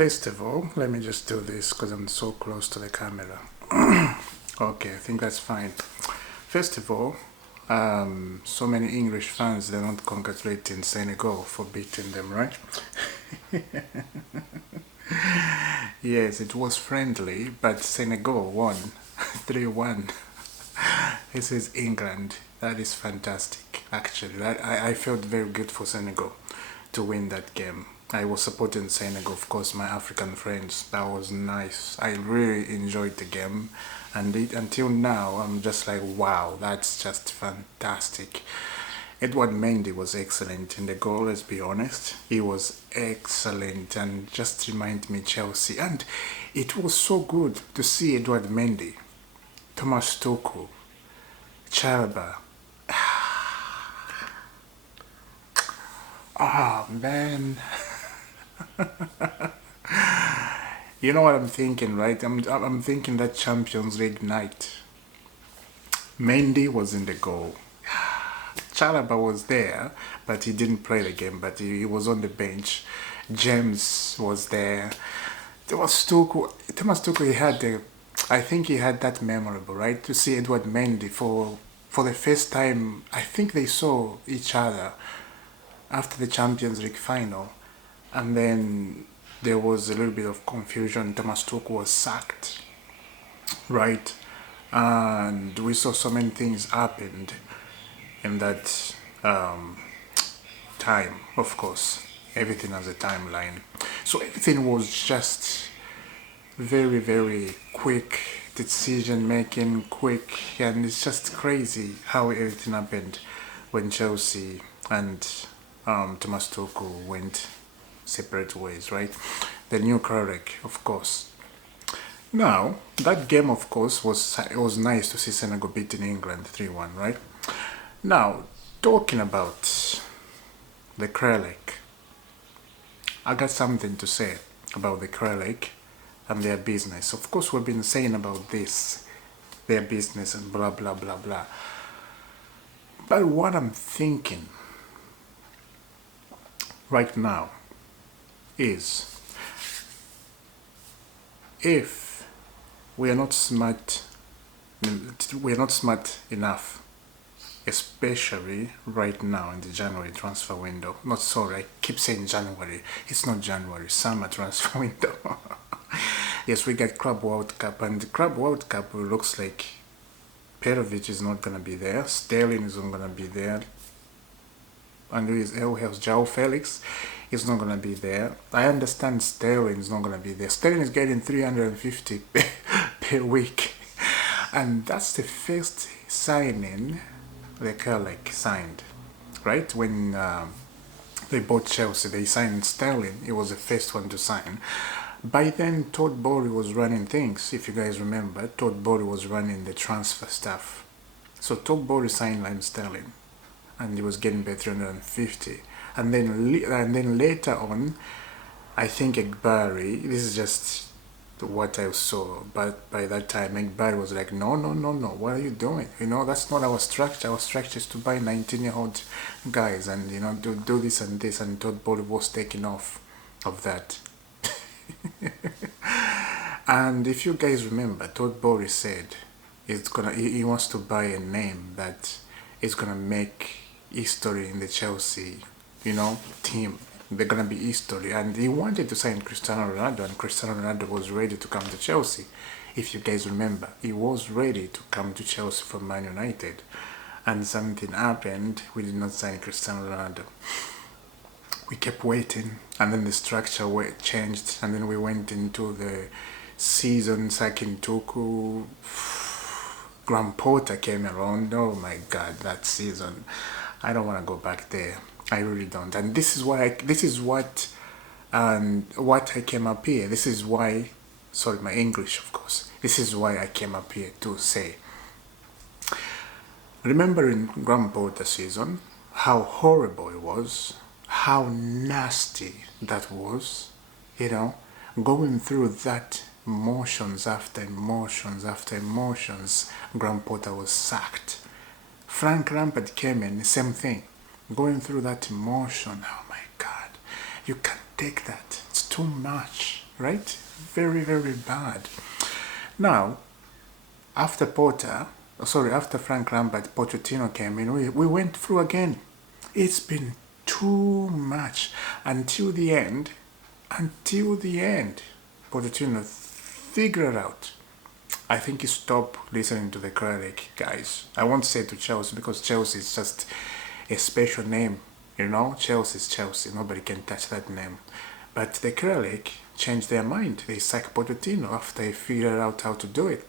First of all, let me just do this because I'm so close to the camera. Okay, I think that's fine. First of all, so many English fans, they're not congratulating Senegal for beating them, right? Yes, it was friendly, but Senegal won 3-1. This is England. That is fantastic, actually. I felt very good for Senegal to win that game. I was supporting Senegal, of course, my African friends. That was nice. I really enjoyed the game. And until now, I'm just like, wow, that's just fantastic. Edward Mendy was excellent in the goal, let's be honest. He was excellent and just remind me Chelsea. And it was so good to see Edward Mendy, Thomas Tuchel, Chalaba. Ah, man. You know what I'm thinking, right? I'm thinking that Champions League night. Mendy was in the goal. Chalaba was there, but he didn't play the game, but he was on the bench. James was there. There was Tuchel. Thomas Tuchel, I think he had that memorable, right? To see Edward Mendy for the first time. I think they saw each other after the Champions League final. And then there was a little bit of confusion. Thomas Tuchel was sacked, right? And we saw so many things happened in that time, of course. Everything has a timeline. So everything was just very, very quick decision making, quick, and it's just crazy how everything happened when Chelsea and Thomas Tuchel went separate ways, right? The new Carrick, of course. Now, that game, of course, it was nice to see Senegal beating England 3-1, right? Now, talking about the Carrick, I got something to say about the Carrick and their business. Of course, we've been saying about this, their business and blah, blah, blah, blah. But what I'm thinking right now is, if we are not smart enough, especially right now in the January transfer window. Not sorry, I keep saying January. It's not January, summer transfer window. Yes, we got Club World Cup, and the Club World Cup looks like Perovic is not gonna be there, Sterling is not gonna be there, and who else? João Felix is not gonna be there. I understand Sterling is not gonna be there. Sterling is getting 350 per week, and that's the first signing the Carrick signed, right? When they bought Chelsea, they signed Sterling. He was the first one to sign. By then, Todd Bowley was running things. If you guys remember, Todd Bowley was running the transfer stuff. So Todd Bowley signed Lime Sterling, and he was getting paid 350. And then later on, I think Egbari. This is just what I saw, but by that time Egbari was like, no, what are you doing? That's not our structure. Our structure is to buy 19-year-old guys and do this and this, and Todd Bowley was taking off of that. And if you guys remember, Todd Bowley said he wants to buy a name that is gonna make history in the Chelsea team. They're gonna be history, and he wanted to sign Cristiano Ronaldo, and Cristiano Ronaldo was ready to come to Chelsea. If you guys remember, he was ready to come to Chelsea from Man United, and something happened. We did not sign Cristiano Ronaldo. We kept waiting, and then the structure changed, and then we went into the season. Sakin Tuku, Graham Potter came around. Oh my God, that season! I don't want to go back there. I really don't. And this is what I came up here. This is why, sorry, my English, of course. This is why I came up here to say. Remember in Graham Potter season, how horrible it was, how nasty that was, going through that motions after emotions after emotions. Graham Potter was sacked. Frank Lampard came in, the same thing. Going through that emotion, oh my God, you can't take that. It's too much. right? Very, very bad. Now, after after Frank Lampard, Pochettino came in, we went through again. It's been too much until the end. Pochettino figured out. I think he stopped listening to the critic, guys. I won't say to Chelsea because Chelsea is just a special name. You know, Chelsea is Chelsea. Nobody can touch that name. But the critic changed their mind. They sacked Pochettino after they figured out how to do it.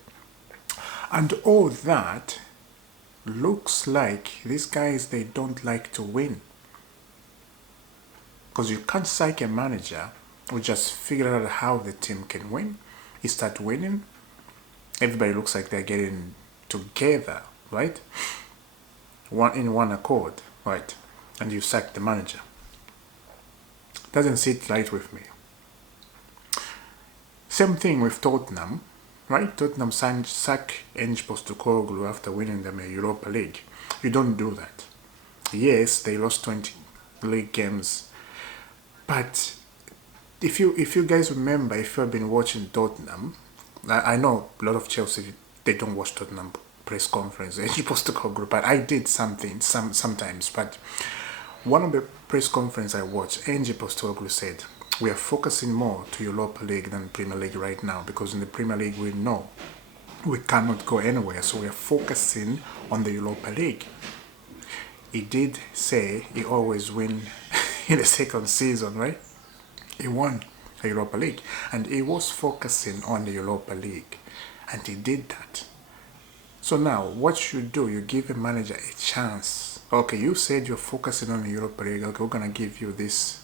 And all that looks like these guys, they don't like to win. Because you can't sack a manager who just figured out how the team can win. He start winning. Everybody looks like they're getting together, right? In one accord, right? And you sack the manager. Doesn't sit right with me. Same thing with Tottenham, right? Tottenham sack Ange Postecoglou after winning them a Europa League. You don't do that. Yes, they lost 20 league games, but if you guys remember, if you've been watching Tottenham, I know a lot of Chelsea, they don't watch Tottenham press conference. Ange Postecoglou, but I did sometimes. But one of the press conference I watched, Ange Postecoglou said, we are focusing more to Europa League than Premier League right now, because in the Premier League we know we cannot go anywhere, so we are focusing on the Europa League. He did say he always win in the second season, right? He won the Europa League, and he was focusing on the Europa League, and he did that. So now, what you do, you give a manager a chance. Okay, you said you're focusing on the Europa League. Okay, we're gonna give you this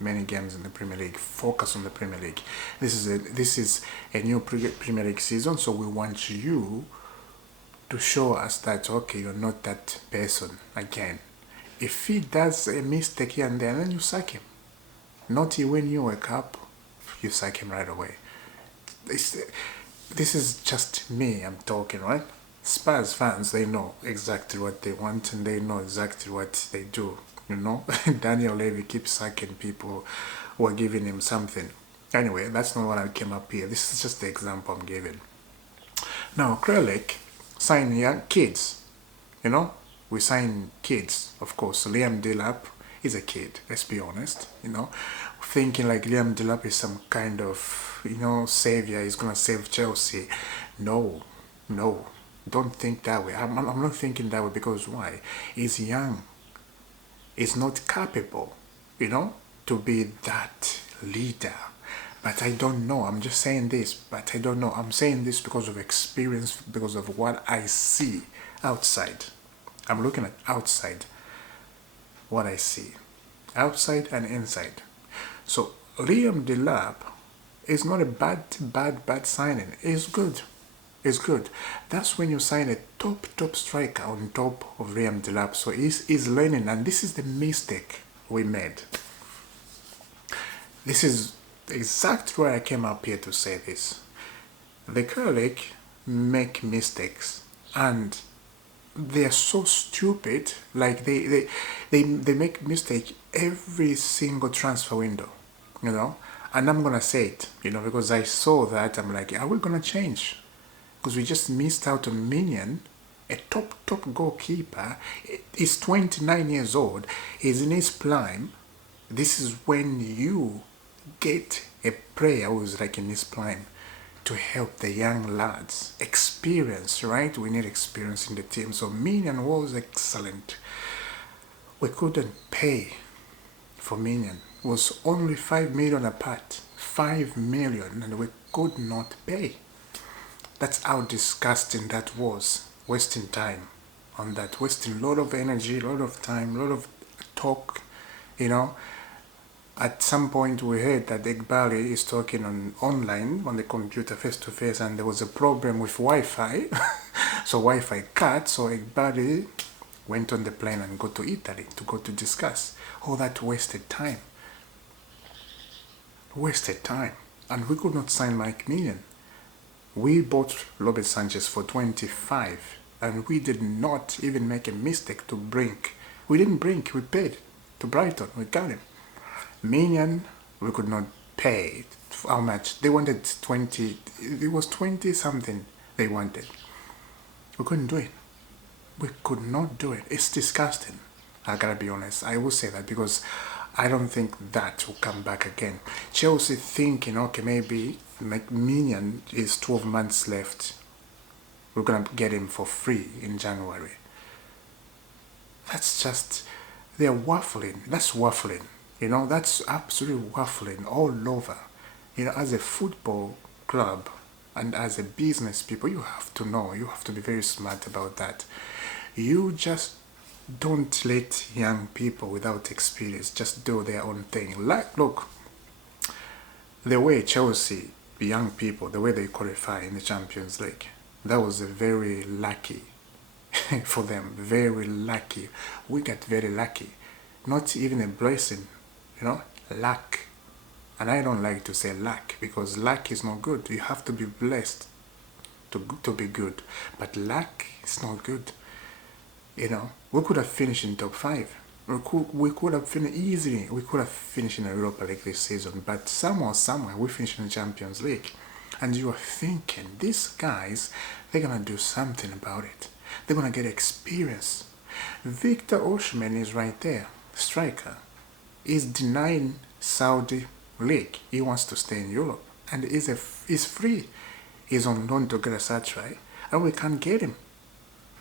many games in the Premier League. Focus on the Premier League. This is a new Premier League season, so we want you to show us that, okay, you're not that person again. If he does a mistake here and there, then you sack him. Not he win you a cup, you sack him right away. This is just me, I'm talking, right? Spurs fans, they know exactly what they want and they know exactly what they do. You know, Daniel Levy keeps sacking people who are giving him something. Anyway, that's not what I came up here. This is just the example I'm giving. Now, Kralik sign young kids. You know, we sign kids, of course. Liam Delap is a kid, let's be honest. You know, thinking like Liam Delap is some kind of, you know, savior, he's gonna save Chelsea. No, don't think that way. I'm not thinking that way, because why? He's young. He's not capable, you know, to be that leader. But I don't know. I'm just saying this, but I don't know. I'm saying this because of experience, because of what I see outside. I'm looking at outside, what I see. Outside and inside. So Liam Delap is not a bad signing. It's good. It's good. That's when you sign a top striker on top of Liam Delap. So he's learning, and this is the mistake we made. This is exactly why I came up here to say this. The colleague make mistakes, and they're so stupid. Like they make mistake every single transfer window, you know. And I'm gonna say it, you know, because I saw that. I'm like, are we gonna change? Because we just missed out on Minion, a top goalkeeper. He's 29 years old. He's in his prime. This is when you get a player who's like in his prime to help the young lads. Experience, right? We need experience in the team. So Minion was excellent. We couldn't pay for Minion. It was only 5 million apart. 5 million, and we could not pay. That's how disgusting that was. Wasting time on that. Wasting a lot of energy, a lot of time, a lot of talk, you know. At some point we heard that Egbali is talking online on the computer face to face, and there was a problem with Wi-Fi. So Wi-Fi cut, so Egbali went on the plane and go to Italy to go to discuss. All that wasted time. Wasted time. And we could not sign Mike Minion. We bought Robert Sanchez for 25, and we did not even make a mistake to Brink. We didn't Brink, we paid to Brighton, we got him. Minion, we could not pay how much? They wanted 20, it was 20 something they wanted. We couldn't do it. We could not do it. It's disgusting. I gotta be honest. I will say that because I don't think that will come back again. Chelsea thinking, okay, maybe Minion is 12 months left. We're gonna get him for free in January. That's just, they're waffling. That's waffling. That's absolutely waffling all over. As a football club and as a business people, you have to know, you have to be very smart about that. You just don't let young people without experience just do their own thing. Like, look, the way Chelsea, young people, the way they qualify in the Champions League, that was a very lucky for them. Very lucky. We got very lucky. Not even a blessing, luck. And I don't like to say luck because luck is not good. You have to be blessed to be good. But luck is not good. We could have finished in top 5. We could have finished easily. We could have finished in the Europa League this season. But somewhere, we finished in the Champions League. And you are thinking, these guys, they're going to do something about it. They're going to get experience. Victor Osimhen is right there, striker. He's denying Saudi League. He wants to stay in Europe. And he's free. He's on loan to Galatasaray. And we can't get him.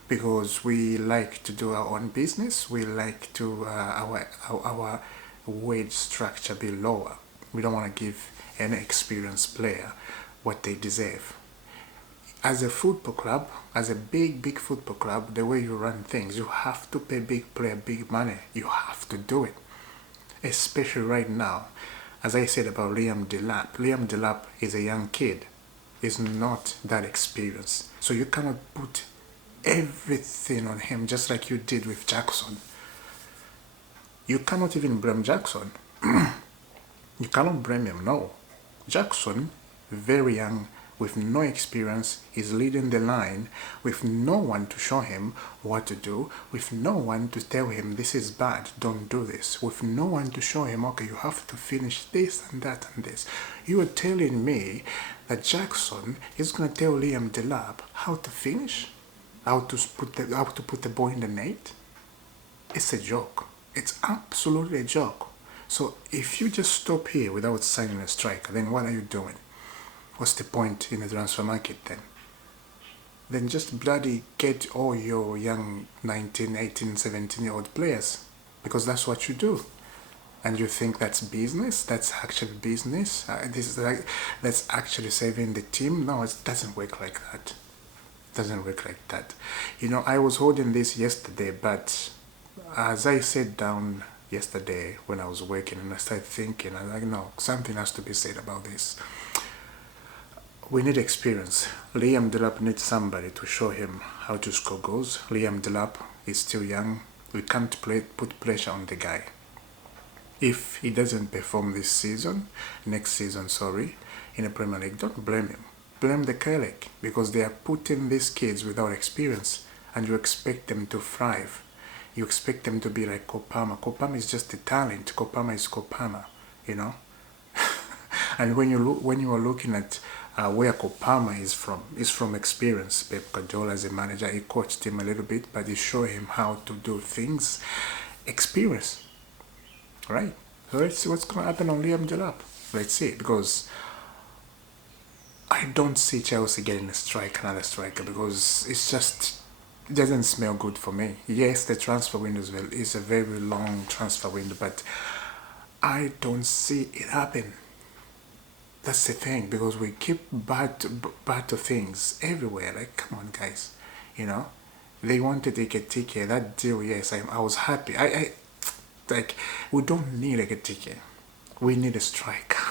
Because we like to do our own business. We like to our wage structure be lower. We don't want to give any experienced player what they deserve. As a football club, as a big football club, the way you run things, you have to pay big player big money. You have to do it. Especially right now, as I said about Liam Delap. Liam Delap is a young kid. He's not that experienced. So you cannot put everything on him just like you did with Jackson. You cannot even blame Jackson. You cannot blame him, no. Jackson, very young, with no experience, is leading the line with no one to show him what to do, with no one to tell him this is bad, don't do this, with no one to show him, okay, you have to finish this and that and this. You are telling me that Jackson is going to tell Liam Delap how to finish? How to put the ball in the net? It's a joke. It's absolutely a joke. So if you just stop here without signing a striker, then what are you doing? What's the point in the transfer market then? Then just bloody get all your young 19, 18, 17-year-old players, because that's what you do. And you think that's business? That's actually business? That's actually saving the team? No, it doesn't work like that. It doesn't work like that. I was holding this yesterday, but as I sat down yesterday when I was working and I started thinking, I was like, no, something has to be said about this. We need experience. Liam Delap needs somebody to show him how to score goals. Liam Delap is still young. We can't put pressure on the guy. If he doesn't perform this season, next season, in the Premier League, don't blame him. Blame the K-League, because they are putting these kids without experience and you expect them to thrive. You expect them to be like Kopama. Kopama is just a talent. Kopama is Kopama, And when you are looking at where Kopama is from experience. Pep Guardiola as a manager, he coached him a little bit, but he showed him how to do things. Experience, right? So let's see what's going to happen on Liam Delap. Let's see, because I don't see Chelsea getting another striker, because it doesn't smell good for me. Yes, the transfer window is a very long transfer window, but I don't see it happen. That's the thing, because we keep bad things everywhere. Like, come on, guys, they wanted Ekitike. That deal, yes, I was happy. I we don't need Ekitike. We need a striker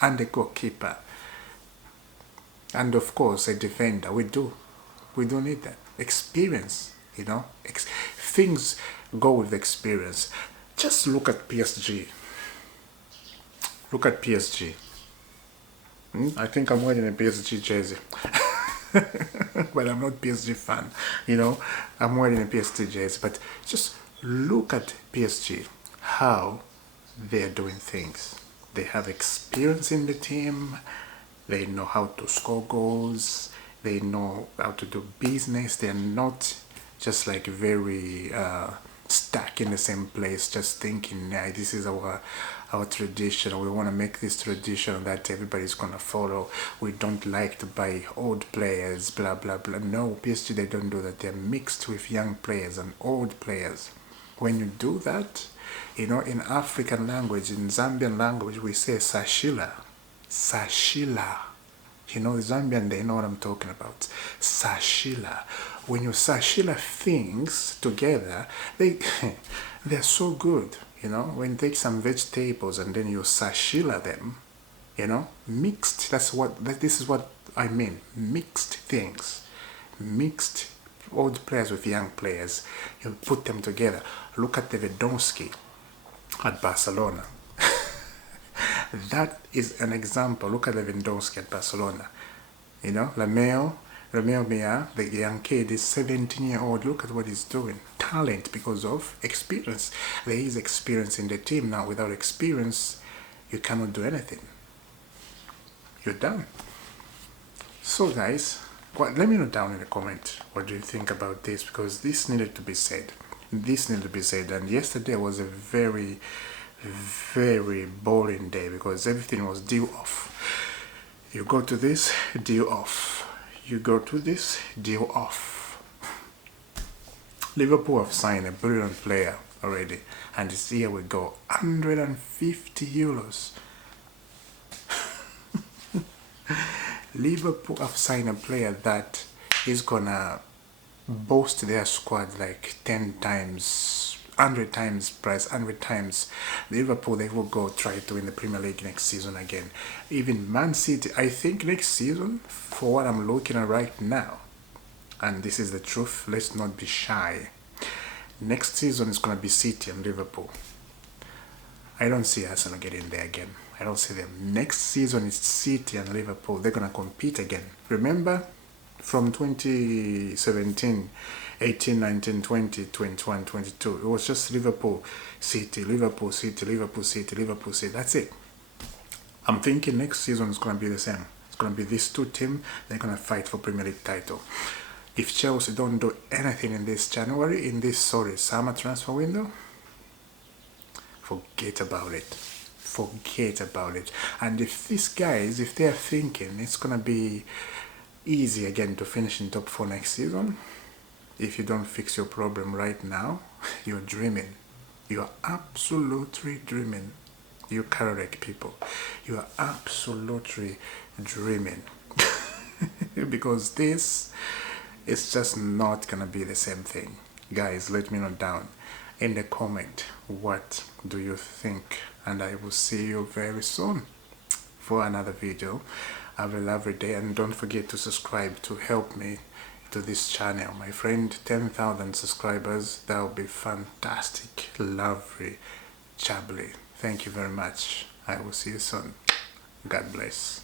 and a goalkeeper, and of course a defender. We do need that experience. Things go with experience. Just look at PSG. Look at PSG. I think I'm wearing a PSG jersey. But I'm not PSG fan. I'm wearing a PSG jersey. But just look at PSG, how they're doing things. They have experience in the team. They know how to score goals. They know how to do business. They're not just like very stuck in the same place, just thinking, yeah, this is our tradition. We want to make this tradition that everybody's gonna follow. We don't like to buy old players, blah blah blah. No, PSG, they don't do that. They're mixed with young players and old players. When you do that, you know, in African language, in Zambian language, we say sashila. Sashila. You know, Zambian, they know what I'm talking about. Sashila. When you sashila things together, they're so good. You know, when you take some vegetables and then you sashila them, you know, mixed. This is what I mean. Mixed things. Mixed old players with young players. You put them together. Look at Lewandowski at Barcelona. That is an example. Look at Lewandowski at Barcelona. You know, Romeo Mia, the young kid, is 17-year-old. Look at what he's doing. Talent because of experience. There is experience in the team now. Without experience, you cannot do anything. You're done. So guys, let me know down in the comment what do you think about this, because this needed to be said. This needed to be said. And yesterday was a very boring day because everything was due off. You go to this, due off. You go to this, due off. Liverpool have signed a brilliant player already, and it's here we go, 150 euros. Liverpool have signed a player that is gonna boost their squad like 10 times, 100 times price, 100 times. Liverpool, they will go try to win the Premier League next season again. Even Man City, I think next season, for what I'm looking at right now, and this is the truth, let's not be shy. Next season is going to be City and Liverpool. I don't see Arsenal getting there again. I don't see them. Next season is City and Liverpool. They're going to compete again. Remember, from 2017, 18, 19, 20, 21, 22, it was just Liverpool, City, Liverpool, City, Liverpool, City, Liverpool, City. That's it. I'm thinking next season is going to be the same. It's going to be these two teams. They're going to fight for Premier League title. If Chelsea don't do anything in this summer transfer window, forget about it. Forget about it. And if these guys, if they're thinking it's going to be easy again to finish in top 4 next season, if you don't fix your problem right now, you're dreaming. You're absolutely dreaming. You Carrec people. You are absolutely dreaming. Because this is just not gonna be the same thing. Guys, let me know down in the comment what do you think, and I will see you very soon for another video. Have a lovely day, and don't forget to subscribe to help me to this channel, my friend. 10,000 subscribers, that would be fantastic, lovely, jubbly. Thank you very much. I will see you soon. God bless.